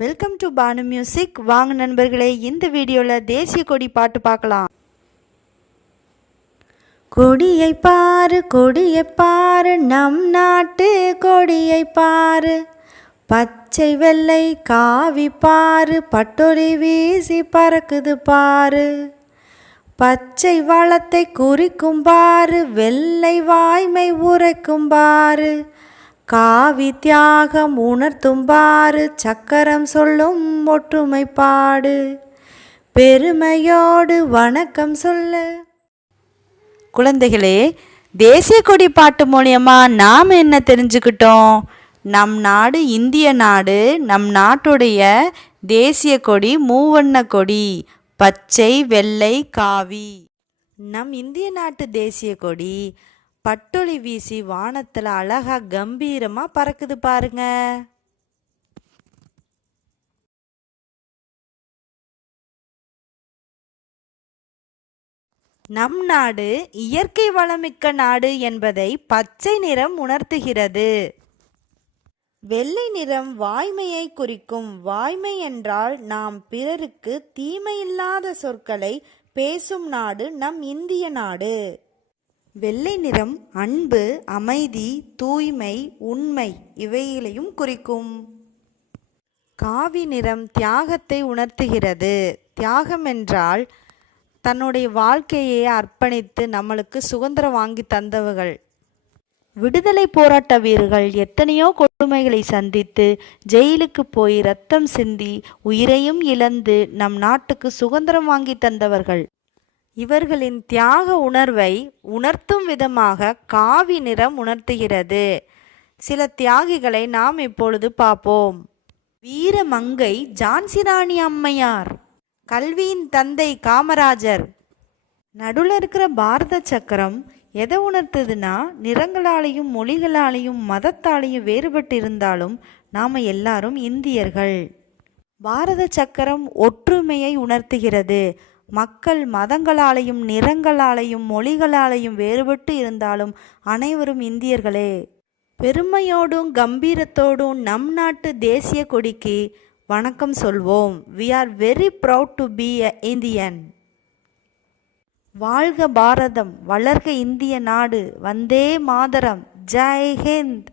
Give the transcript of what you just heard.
Welcome to Banu music வாங்க நண்பர்களே இந்த வீடியோவில் தேசிய கொடி பாட்டு பார்க்கலாம். கொடியை பாரு கொடியை பாரு நம் நாட்டு கொடியை பாரு. பச்சை வெள்ளை காவி பாரு பட்டொலி வீசி பறக்குது பாரு. பச்சை வளத்தை குறிக்கும் பாரு வெள்ளை வாய்மை உரைக்கும் பாரு. காவி தியாகம் உணர்த்தும் பாரு சக்கரம் சொல்லும் ஒற்றுமை பாடு பெருமையோடு வணக்கம் சொல்லு. குழந்தைகளே தேசிய கொடி பாட்டு மூலியமா நாம் என்ன தெரிஞ்சுக்கிட்டோம்? நம் நாடு இந்திய நாடு நம் நாட்டுடைய தேசிய கொடி மூவண்ண கொடி பச்சை வெள்ளை காவி. நம் இந்திய நாட்டு தேசிய கொடி பட்டொளி வீசி வானத்தில் அழகா கம்பீரமா பறக்குது பாருங்க. நம் நாடு இயற்கை வளமிக்க நாடு என்பதை பச்சை நிறம் உணர்த்துகிறது. வெள்ளை நிறம் வாய்மையை குறிக்கும் வாய்மை என்றால் நாம் பிறருக்கு தீமையில்லாத சொற்களை பேசும் நாடு நம் இந்திய நாடு. வெள்ளை நிறம் அன்பு அமைதி தூய்மை உண்மை இவைகளையும் குறிக்கும். காவி நிறம் தியாகத்தை உணர்த்துகிறது. தியாகம் என்றால் தன்னுடைய வாழ்க்கையை அர்ப்பணித்து நம்மளுக்கு சுதந்திரம் வாங்கி தந்தவர்கள். விடுதலை போராட்ட வீரர்கள் எத்தனையோ கொடுமைகளை சந்தித்து ஜெயிலுக்கு போய் ரத்தம் சிந்தி உயிரையும் இழந்து நம் நாட்டுக்கு சுதந்திரம் வாங்கி தந்தவர்கள். இவர்களின் தியாக உணர்வை உணர்த்தும் விதமாக காவி நிறம் உணர்த்துகிறது. சில தியாகிகளை நாம் இப்பொழுது பார்ப்போம். வீரமங்கை ஜான்சிராணி அம்மையார் கல்வியின் தந்தை காமராஜர். நடுவில் இருக்கிற பாரத சக்கரம் எதை உணர்த்துதுன்னா நிறங்களாலையும் மொழிகளாலையும் மதத்தாலையும் வேறுபட்டு இருந்தாலும் நாம் எல்லாரும் இந்தியர்கள். பாரத சக்கரம் ஒற்றுமையை உணர்த்துகிறது. மக்கள் மதங்களாலையும் நிறங்களாலையும் மொழிகளாலையும் வேறுபட்டு இருந்தாலும் அனைவரும் இந்தியர்களே. பெருமையோடும் கம்பீரத்தோடும் நம் நாட்டு தேசிய கொடிக்கு வணக்கம் சொல்வோம். We are very proud to be a Indian வாழ்க பாரதம் வளர்க இந்திய நாடு. வந்தே மாதரம். ஜெய் ஹிந்த்.